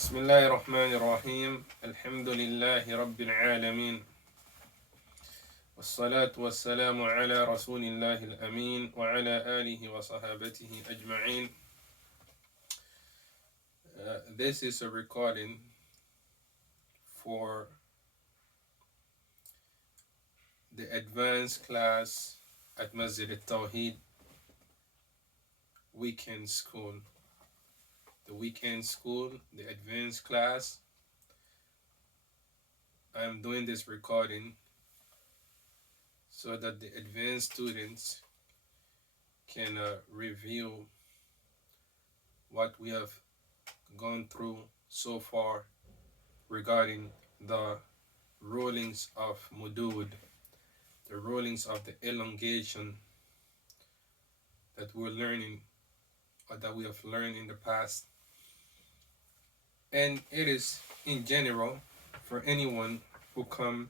بسم الله الرحمن الرحيم الحمد لله رب العالمين والصلاة والسلام على رسول الله الأمين وعلى آله وصحابته أجمعين. This is a recording for the advanced class at Masjid al-Tawheed weekend school. The weekend school, the advanced class. I'm doing this recording so that the advanced students can review what we have gone through so far regarding the rulings of Mudood, the rulings of the elongation that we're learning or that we have learned in the past. And it is in general for anyone who comes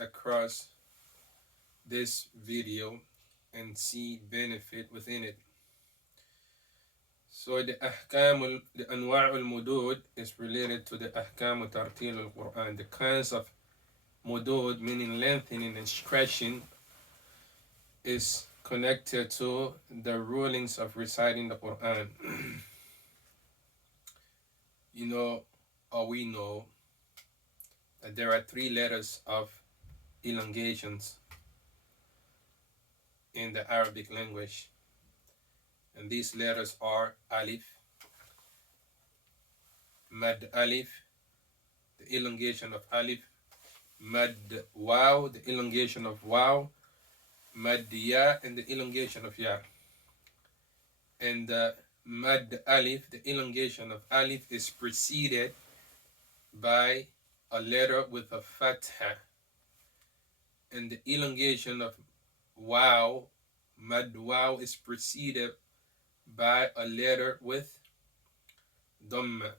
across this video and see benefit within it. So the anwa' al-mudud is related to the ahkam tartil al-Quran. The kinds of mudud, meaning lengthening and stretching, is connected to the rulings of reciting the Quran. You know, or we know, that there are 3 letters of elongations in the Arabic language. And these letters are alif, mad alif, the elongation of alif, mad waw, the elongation of waw, mad ya, and the elongation of ya. And the mad alif, the elongation of alif, is preceded by a letter with a fatha. And the elongation of waw, mad waw, is preceded by a letter with dhamma.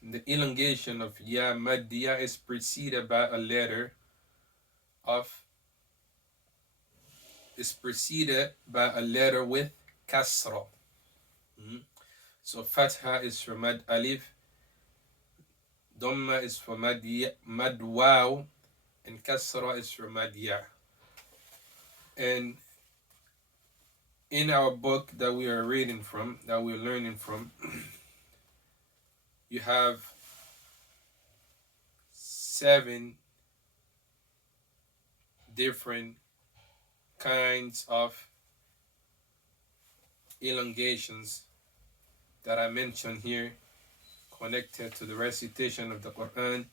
The elongation of ya, mad ya, is preceded by a letter with kasra. So fatha is for mad alif, dhamma is for mad waw, and kasra is for mad ya. And in our book that we are reading from, that we're learning from, you have 7 different kinds of elongations that I mentioned here connected to the recitation of the Quran,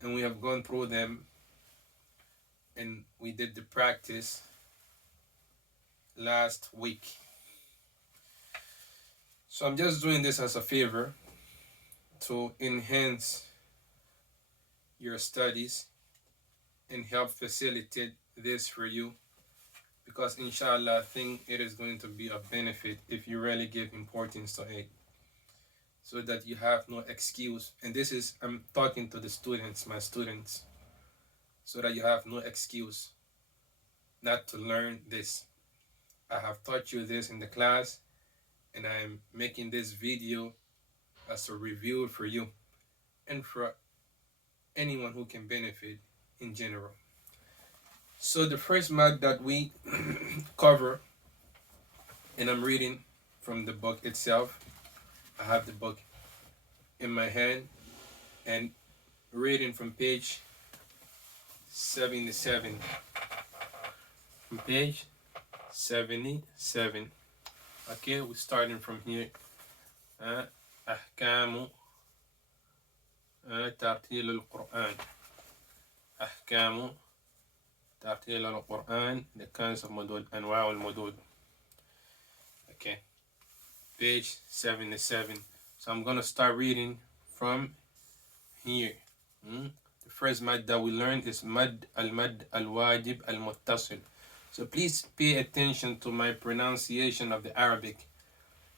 and we have gone through them and we did the practice last week. So I'm just doing this as a favor to enhance your studies and help facilitate this for you, because inshallah I think it is going to be of benefit if you really give importance to it, so that you have no excuse. And this is, I'm talking to the students, my students, so that you have no excuse not to learn this. I have taught you this in the class, and I'm making this video as a review for you and for anyone who can benefit in general. So the first mad that we cover, and I'm reading from the book itself. I have the book in my hand and reading from page 77. From page 77. Okay, we're starting from here. أحكام ترتيل القرآن. أحكام ترتيل القرآن. The kinds of Mudood, أنواع المدود. Okay, page 77. So I'm going to start reading from here. The first mad that we learned is mad al-wajib al-muttasil. So please pay attention to my pronunciation of the Arabic,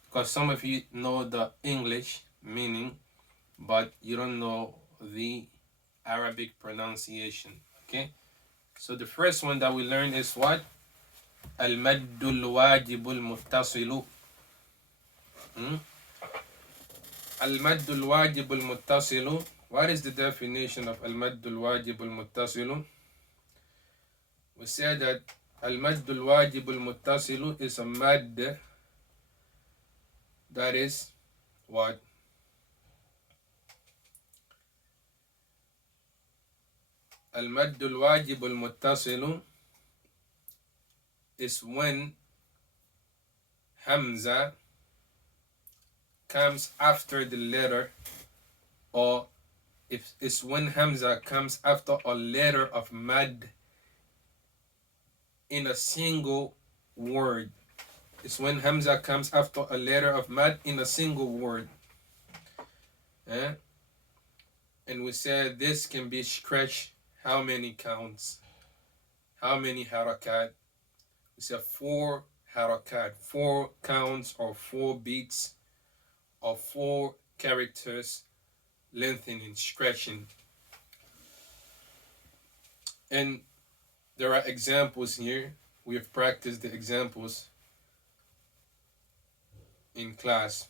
because some of you know the English meaning, but you don't know the Arabic pronunciation. Okay? So the first one that we learn is what? Al-maddul wajibul muttasilu. المد الواجب المتصل. What is the definition of المد الواجب المتصل? We said that المد الواجب المتصل is a mad that is what? المد الواجب المتصل is when Hamza comes after the letter, or if it's when Hamza comes after a letter of mad in a single word. It's when Hamza comes after a letter of mad in a single word. And we said this can be stretched how many counts? How many harakat? We said 4 harakat, 4 counts or 4 beats or 4 characters, lengthening, stretching. And there are examples here. We have practiced the examples in class,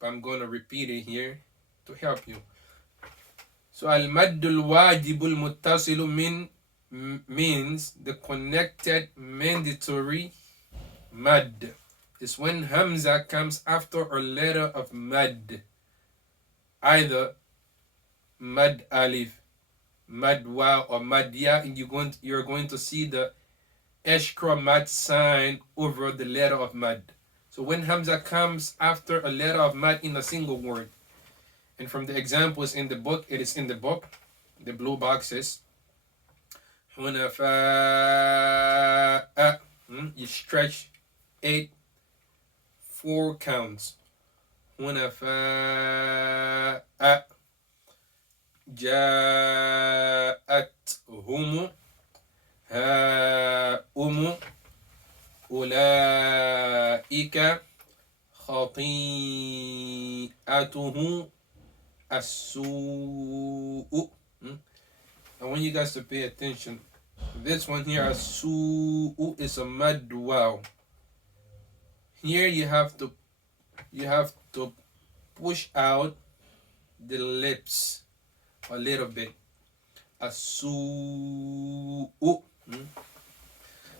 but I'm going to repeat it here to help you. So al-madd al-wajib al-muttasil means the connected mandatory mad. It's when Hamza comes after a letter of mad, either mad alif, mad waw, or mad ya, and you're going to see the extra mad sign over the letter of mad. So when Hamza comes after a letter of mad in a single word, and from the examples in the book, it is in the book, the blue boxes. You stretch 4 counts. جاءتهم هؤم أولئك خطيئته السوء. I want you guys to pay attention. This one here, السوء, is a mad wow. Here you have to push out the lips a little bit. السوء.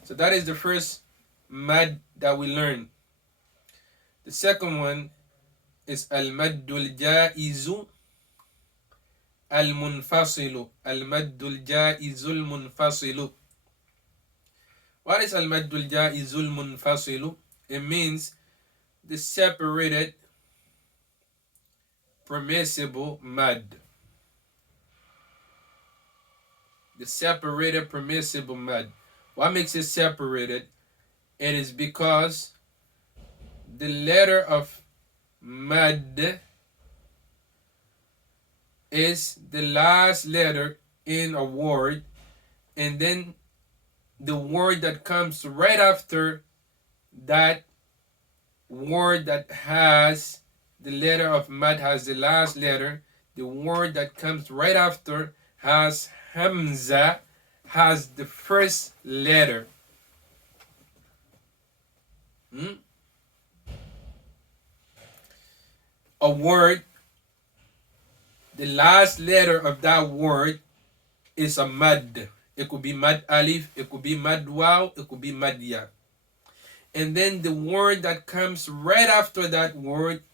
So that is the first mad that we learned. The second one is المد الجائز المنفصل. المد الجائز المنفصل. What is المد الجائز المنفصل? It means the separated permissible mad. The separated permissible mad. What makes it separated? It is because the letter of mad is the last letter in a word, and then the word that comes right after that word that has the letter of mad has the last letter, the word that comes right after has Hamza, has the first letter. A word, the last letter of that word is a mad. It could be mad alif, it could be mad waw, it could be mad ya. And then the word that comes right after that word,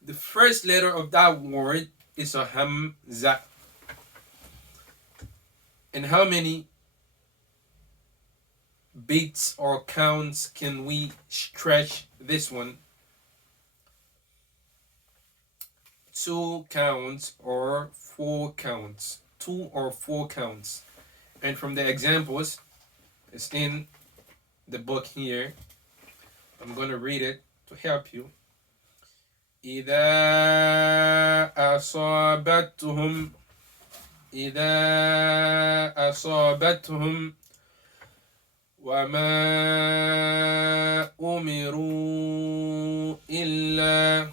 the first letter of that word is a hamza. And how many beats or counts can we stretch this one? 2 counts or 4 counts. 2 or 4 counts. And from the examples, it's in the book here. I'm going to read it to help you. إذا أصابتهم وما أمروا إلا.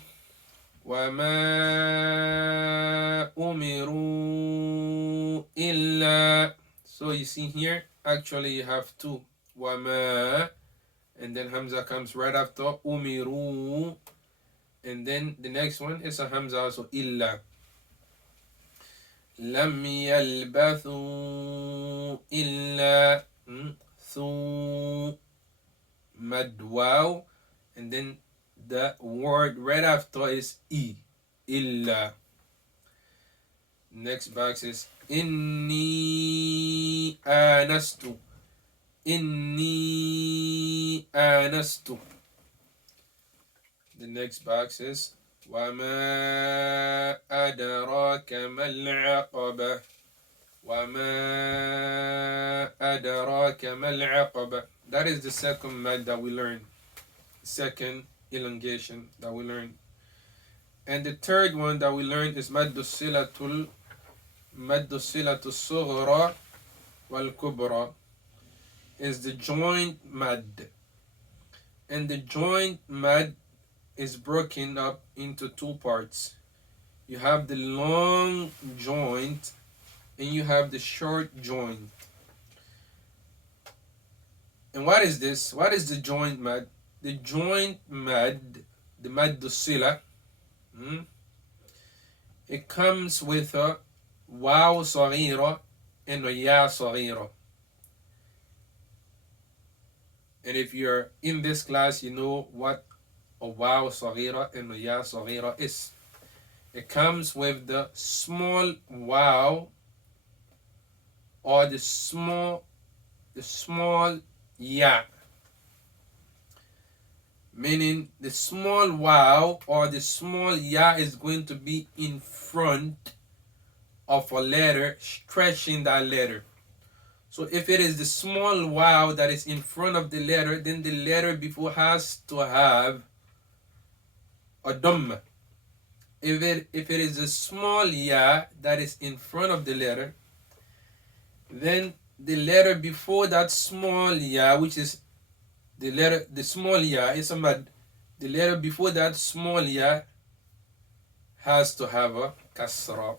So you see here, actually you have 2. وما, and then Hamza comes right after umiru, And then the next one is a hamza also, illa. لم يلبثوا إلا ثو mad wow, and then the word right after is e, illa. Next box is inni anastu, inni anastu. The next box is وما أدراك ما العقبة, وما أدراك ما العقبة. That is the second mad that we learned, second elongation that we learned. And the third one that we learned is maddu silatul sughra wal kubra, is the joint mad. And the joint mad is broken up into two parts. You have the long joint and you have the short joint. And what is this? What is the joint mad? The joint mad, the maddu sila, it comes with a waw saghira and a ya saghira. And if you're in this class, you know what a waw saghira and a ya saghira is. It comes with the small waw or the small ya, meaning the small waw or the small ya is going to be in front of a letter, stretching that letter. So if it is the small waw that is in front of the letter, then the letter before has to have a dhamma. If it is a small ya that is in front of the letter, then the letter before that small ya, which is the small ya is a mad, the letter before that small ya has to have a kasra.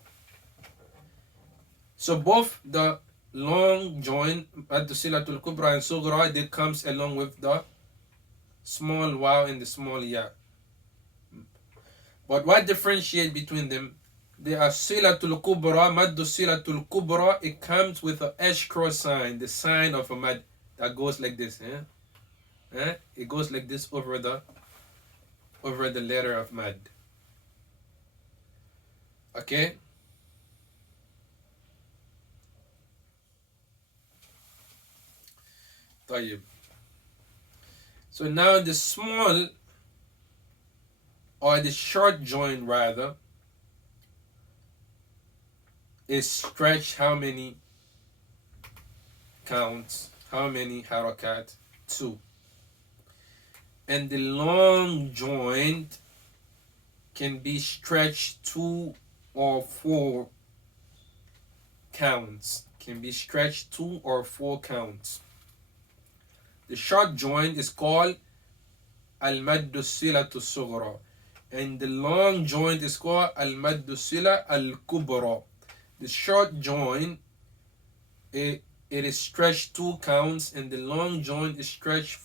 So both the long joint at the silatul kubra and sughra, that comes along with the small waw and the small ya. But what differentiates between them? They are silatul kubra, maddu silatul kubra, it comes with an ashkra sign, the sign of a mad that goes like this. It goes like this over the letter of mad. Okay? طيب. So now the small or the short joint rather is stretched how many counts? How many harakat? 2. And the long joint can be stretched 2 or 4 counts. Can be stretched 2 or 4 counts. The short joint is called al-maddu silatu sughra, and the long joint is called al-maddu sila al-kubra. The short joint, it is stretched 2 counts, and the long joint is stretched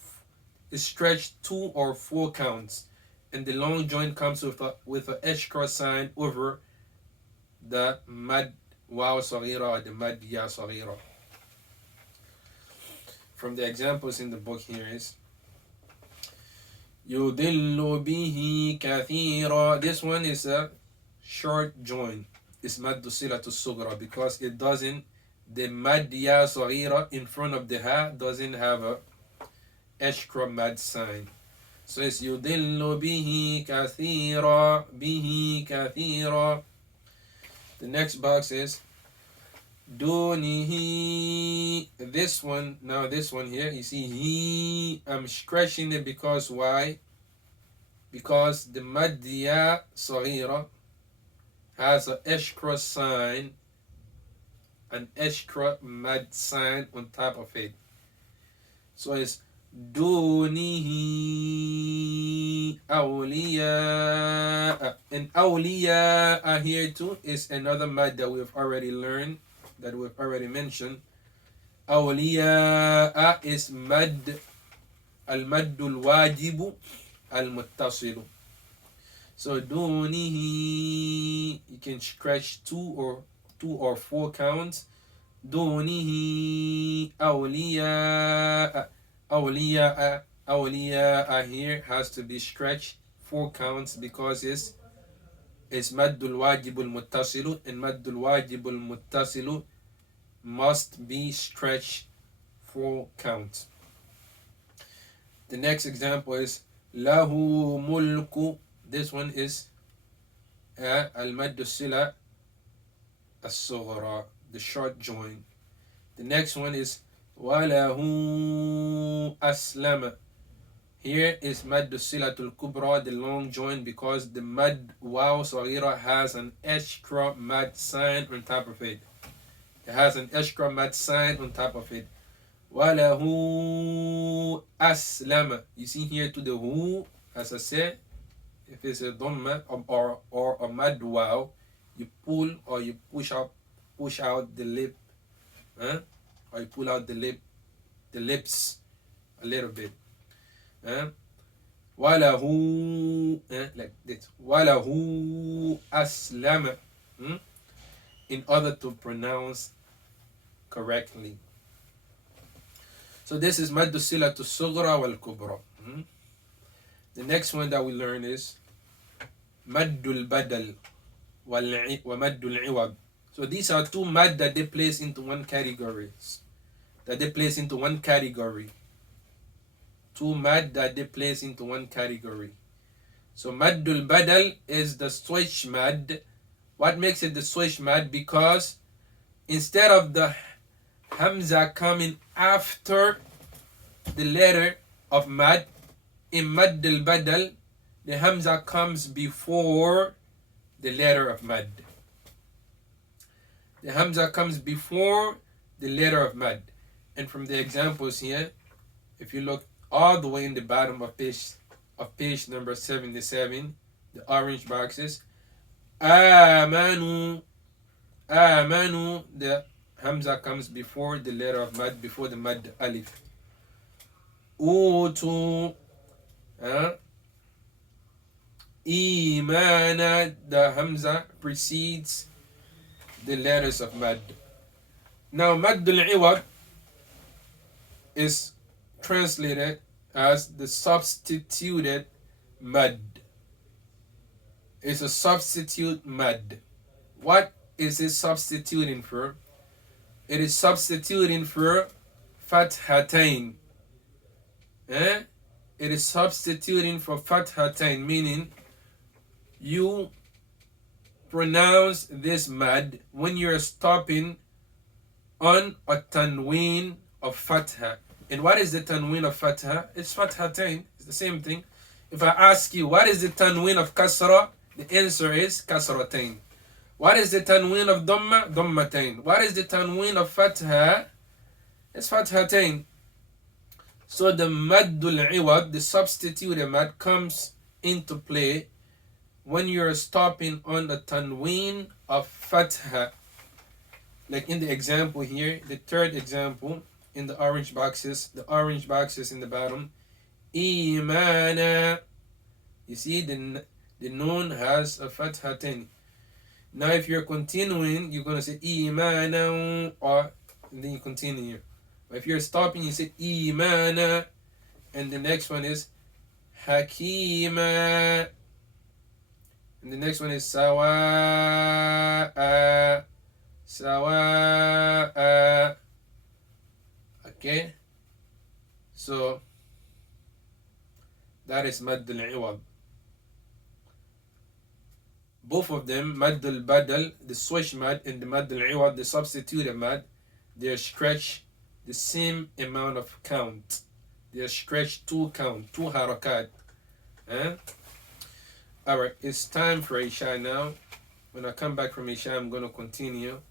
2 or 4 counts, and the long joint comes with a ashkar sign over the mad waw saghira or the mad ya saghira. From the examples in the book here is yudillu bihi kathira. This one is a short joint. It's maddu silatu sughra because it doesn't, the mad ya saghira in front of the ha doesn't have a ashkra mad sign. So it's yudillu bihi kathira, bihi kathira. The next box is dunihi. This one here, you see he, I'm stretching it because why? Because the maddiya saghira has an ashkra sign, an ashkra mad sign on top of it. So it's dunihi awliya. And awliya here too is another mad that we've already learned, that we've already mentioned. Awliya is mad, al-maddu al-wajibu al-muttasilu. So dunihi, you can stretch two or four counts. Dunihi awliya, awliya here has to be stretched four counts because it's maddul wajibul muttasilu, and maddul wajibul muttasilu must be stretched four counts. The next example is lahu mulku. This one is al-maddu sila as-sughra, the short join. The next one is walahu aslama. Here is maddu silatul kubra, the long join, because the mad waw saghira has an extra mad sign on top of it. It has an extra mad sign on top of it. Walahu aslama. You see here to the hu, as I said, if it's a dhamma or a mad waw, you pull or you push out the lip, or you pull out the lips a little bit. Walahu, like this. Walahu aslama, in order to pronounce correctly. So this is maddu silatu sughra wal kubra. The next one that we learn is maddul badal wa maddul iwab. So these are two mad that they place into one category. Two mad that they place into one category. So maddul badal is the switch mad. What makes it the switch mad? Because instead of the hamza coming after the letter of mad, in maddul badal, the hamza comes before the letter of mad. The hamza comes before the letter of mad. And from the examples here, if you look all the way in the bottom of page number 77, the orange boxes, amanu, the hamza comes before the letter of mad, before the mad alif. Utu, imana, the hamza precedes the letters of mad. Now maddul iwab is translated as the substituted mad. It's a substitute mad. What is it substituting for? It is substituting for fathatain. It is substituting for fathatain, meaning you pronounce this mad when you're stopping on a tanween of fatha. And what is the tanween of fatha? It's fathatain. It's the same thing. If I ask you, what is the tanween of kasra? The answer is kasratain. What is the tanween of dhamma? Dhammatain. What is the tanween of fatha? It's fathatain. So the maddul iwad, the substituted mad, comes into play when you're stopping on the tanween of fatha. Like in the example here, the third example, in the orange boxes in the bottom, imana. You see the noon has a fathatain. Now if you're continuing, you're going to say imana, and then you continue. But if you're stopping, you say imana, and the next one is hakima, and the next one is sawa'a. Okay, so that is maddul iwad. Both of them, maddul badal, the switch mad, and the maddul iwad, the substituted mad, they're stretched the same amount of count. They're stretched two harakat. Alright, it's time for Isha now. When I come back from Isha, I'm going to continue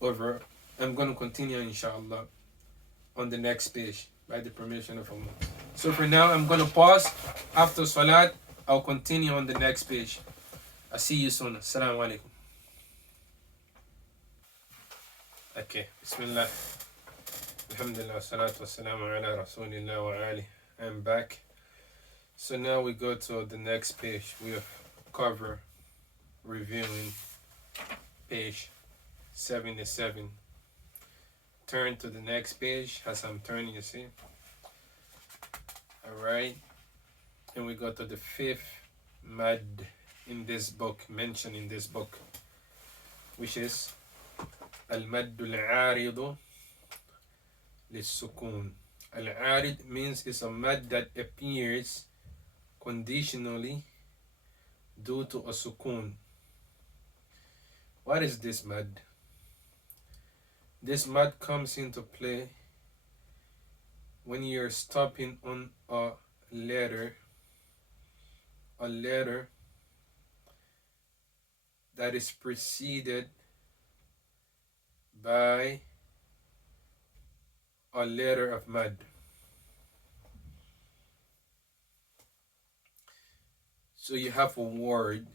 inshallah on the next page by the permission of Allah. So for now, I'm going to pause. After Salat, I'll continue on the next page. I'll see you soon. Assalamu alaikum. Okay, Bismillah. Alhamdulillah, salatu wassalamu ala rasulillah wa alihi. I'm back. So now we go to the next page. We have cover reviewing page 77. Turn to the next page as I'm turning, you see. Alright. And we go to the fifth mad in this book, mentioned in this book, which is المد العارض للسكون. Al-arid means it's a mad that appears conditionally due to a sukun. What is this mad? This mad comes into play when you're stopping on a letter that is preceded by a letter of mad. So you have a word,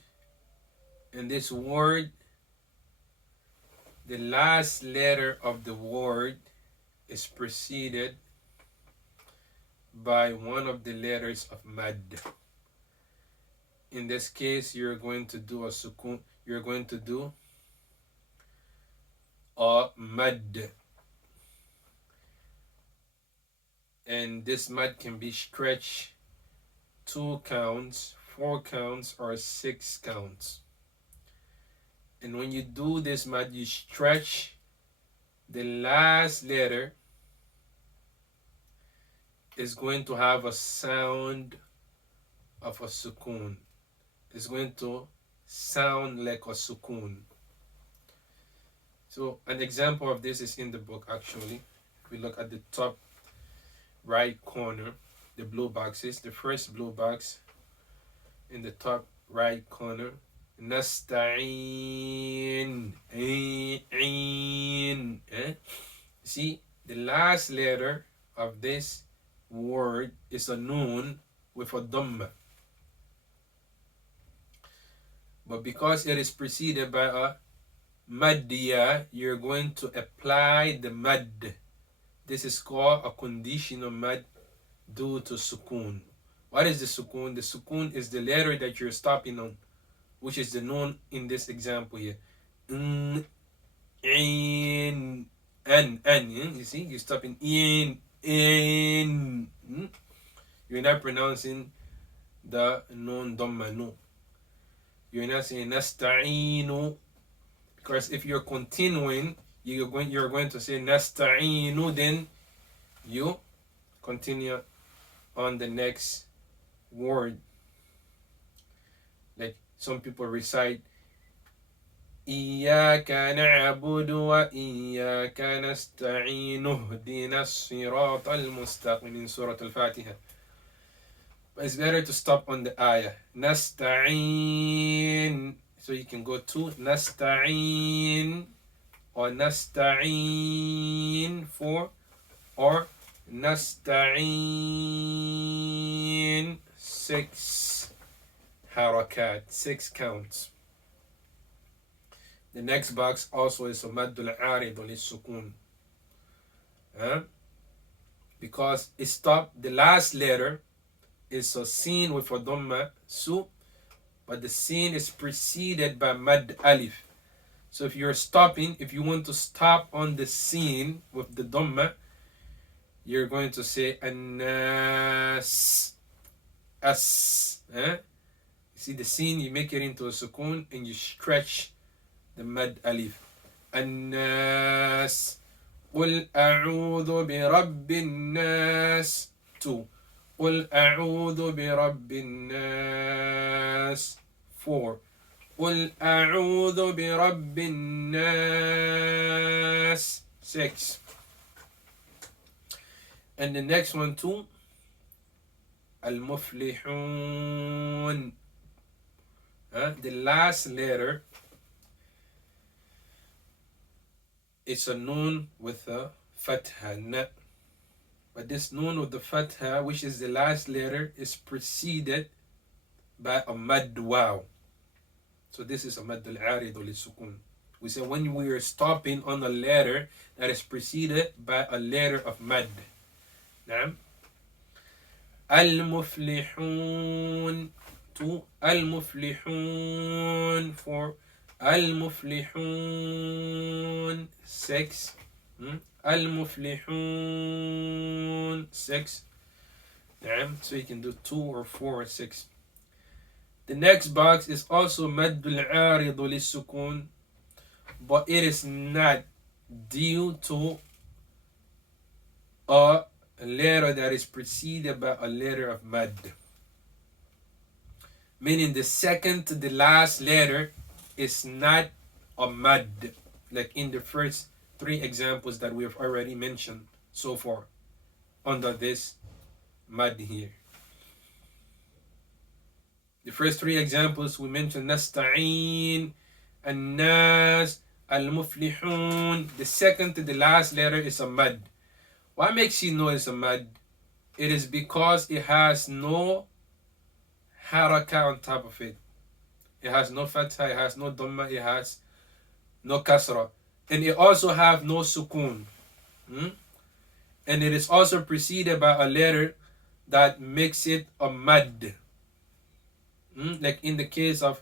and this word, the last letter of the word is preceded by one of the letters of mad. In this case, you're going to do a sukun, you're going to do a mad. And this mad can be stretched 2 counts, 4 counts, or 6 counts. And when you do this mad, you stretch the last letter is going to have a sound of a sukun. It's going to sound like a sukun. So an example of this is in the book actually. If we look at the top right corner, the blue boxes, the first blue box in the top right corner, Nasta'in. See, the last letter of this word is a noon with a dhamma. But because it is preceded by a maddiya, you're going to apply the mad. This is called a conditional mad due to sukun. What is the sukun? The sukun is the letter that you're stopping on, which is the noun in this example here. N, you see, you're stopping in. You're not pronouncing the noun dhamma, no. You're not saying nasta'inu, because if you're continuing, you're going to say nasta'inu, then you continue on the next word. Like some people recite Iyyaka na'budu wa iyyaka nasta'inu ihdina as-siratal mustaqim in Surah Al-Fatiha. But it's better to stop on the ayah. Nasta'in. So you can go to Nasta'in or Nasta'in 4 or Nasta'in 6 harakat, 6 counts. The next box also is a maddul arid lis-sukun. Because it stopped, the last letter is a sin with a dhamma, su, but the sin is preceded by mad alif. So if you're stopping, if you want to stop on the sin with the dhamma, you're going to say annas, as. You see the sin, you make it into a sukun and you stretch the mad alif. Annas. قل أعوذ برب الناس 2. قل أعوذ برب الناس 4. قل أعوذ برب الناس 6. And the next one too, المفلحون. The last letter, it's a noon with a fatha, na. But this noon with the fatha, which is the last letter, is preceded by a mad waw. So this is a mad al-arid lis-sukun. We say when we are stopping on a letter that is preceded by a letter of mad. Naam. المفلحون. 2 المفلحون. 4 المفلحون. 6 المفلحون. 6. So you can do 2 or 4 or 6. The next box is also مد العارض للسكون, but it is not due to a letter that is preceded by a letter of mad. Meaning the second to the last letter is not a mad, like in the first 3 examples that we have already mentioned so far under this mad here. The first 3 examples we mentioned nasta'in, الناس, المفلحون. The second to the last letter is a mad. What makes you know it's a mad? It is because it has no haraka on top of it. It has no fatha, it has no dhamma, it has no kasra. And it also have no sukun. And it is also preceded by a letter that makes it a mad. Like in the case of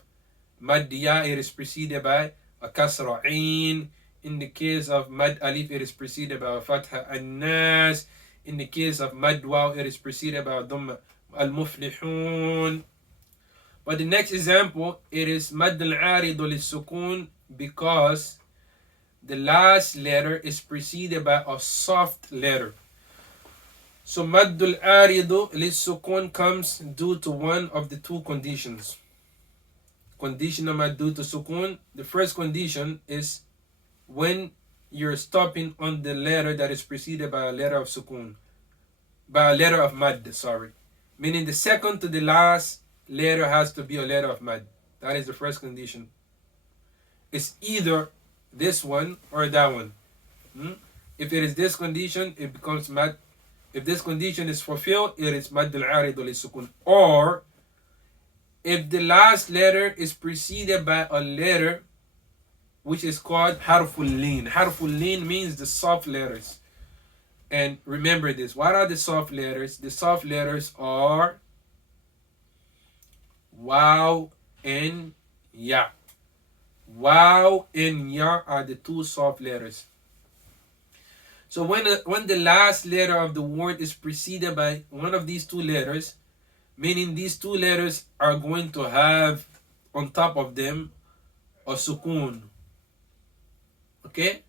mad ya, it is preceded by a kasra ain. In the case of mad alif, it is preceded by a fatha an-nas. In the case of mad waw, it is preceded by a dhamma al-muflihun. But the next example, it is mad al-arid lis-sukun because the last letter is preceded by a soft letter. So mad al-arid lis-sukun comes due to one of the 2 conditions. Conditional mad due to sukun. The first condition is when you're stopping on the letter that is preceded by a letter of sukun, by a letter of mad, sorry. Meaning the second to the last letter has to be a letter of mad. That is the first condition. It's either this one or that one. If it is this condition, it becomes mad. If this condition is fulfilled, it is mad al-arid lis-sukun. Or if the last letter is preceded by a letter which is called harful lin. Harful lin means the soft letters. And remember this. What are the soft letters? The soft letters are waw and ya. Waw and ya are the 2 soft letters. So when the last letter of the word is preceded by one of these 2 letters, meaning these 2 letters are going to have on top of them a sukun. Okay?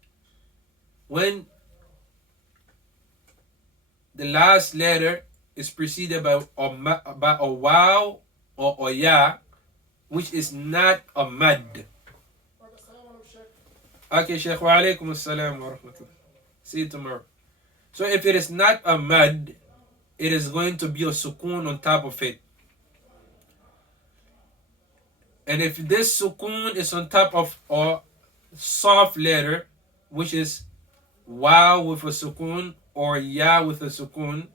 When the last letter is preceded by a waw or a ya, which is not a mad. Okay, Sheikh, wa alaikum assalam wa rahmatullah. See you tomorrow. So if it is not a mad, it is going to be a sukun on top of it. And if this sukun is on top of a soft letter, which is waw with a sukun or ya with a sukun,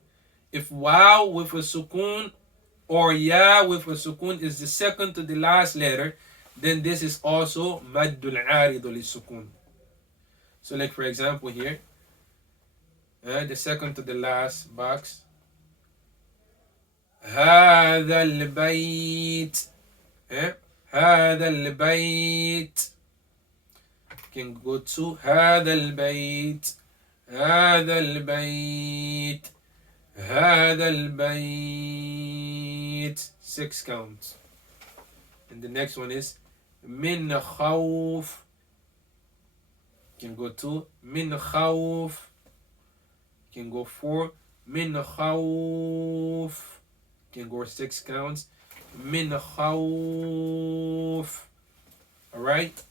if waw with a sukun or ya with a sukun is the second to the last letter, then this is also maddul arid lis-sukun. So like for example here, the second to the last box, هذا البيت, هذا البيت. Can go to هذا البيت, هذا البيت, هذا البيت. 6 counts. And the next one is من خوف. Can go to من خوف. Can go 4. من خوف. Can go 6 counts. من خوف. Alright?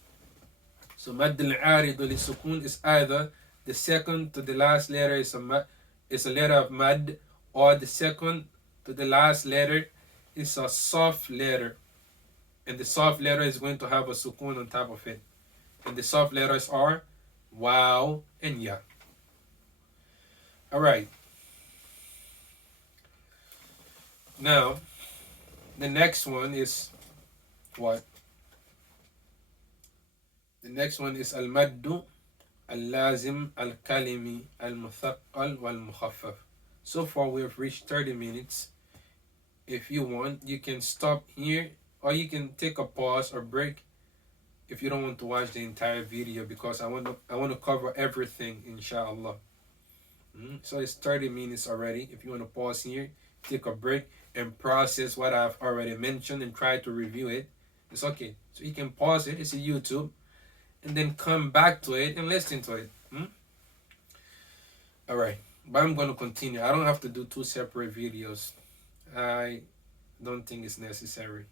So مد العارض للسكون is either the second to the last letter is a letter of mad, or the second to the last letter is a soft letter. And the soft letter is going to have a sukun on top of it. And the soft letters are waw and ya. Alright. Now, the next one is what? The next one is al-maddu al-lazim al-kalimi al-muthaqqal wal-mukhaffaf. So far we have reached 30 minutes. If you want, you can stop here, or you can take a pause or break if you don't want to watch the entire video, because I want to cover everything, inshallah. So it's 30 minutes already. If you want to pause here, take a break, and process what I've already mentioned and try to review it, it's okay. So you can pause it, it's a YouTube, and then come back to it and listen to it. All right, but I'm going to continue. I don't have to do two separate videos. I don't think it's necessary.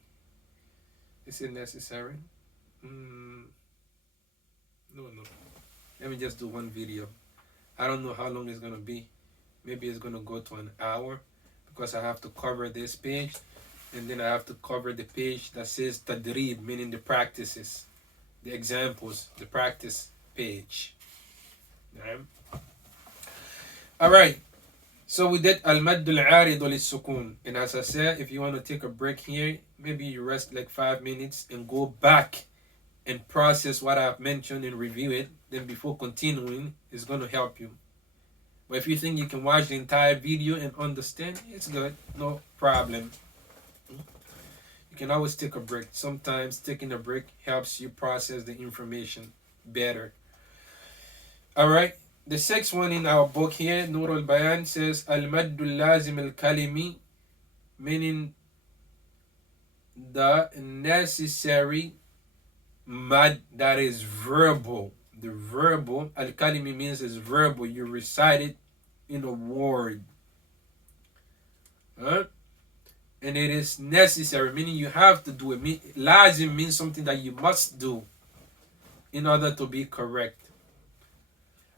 Is it necessary? No, no. Let me just do one video. I don't know how long it's going to be. Maybe it's going to go to an hour, because I have to cover this page, and then I have to cover the page that says tadrib, meaning the practices, the examples, the practice page. All right. So we did al-madd al-arid lis-sukun. And as I said, if you want to take a break here, maybe you rest like 5 minutes and go back and process what I've mentioned and review it. Then before continuing, it's going to help you. But if you think you can watch the entire video and understand, it's good. No problem. You can always take a break. Sometimes taking a break helps you process the information better. All right. The sixth one in our book here, Nur al-Bayan, says al-maddul lazim al-kalimi, meaning the necessary mad that is verbal. The verbal, al-kalimi means it's verbal. You recite it in a word. And it is necessary, meaning you have to do it. Lazim means something that you must do in order to be correct.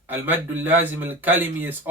Al-maddul lazim al-kalimi is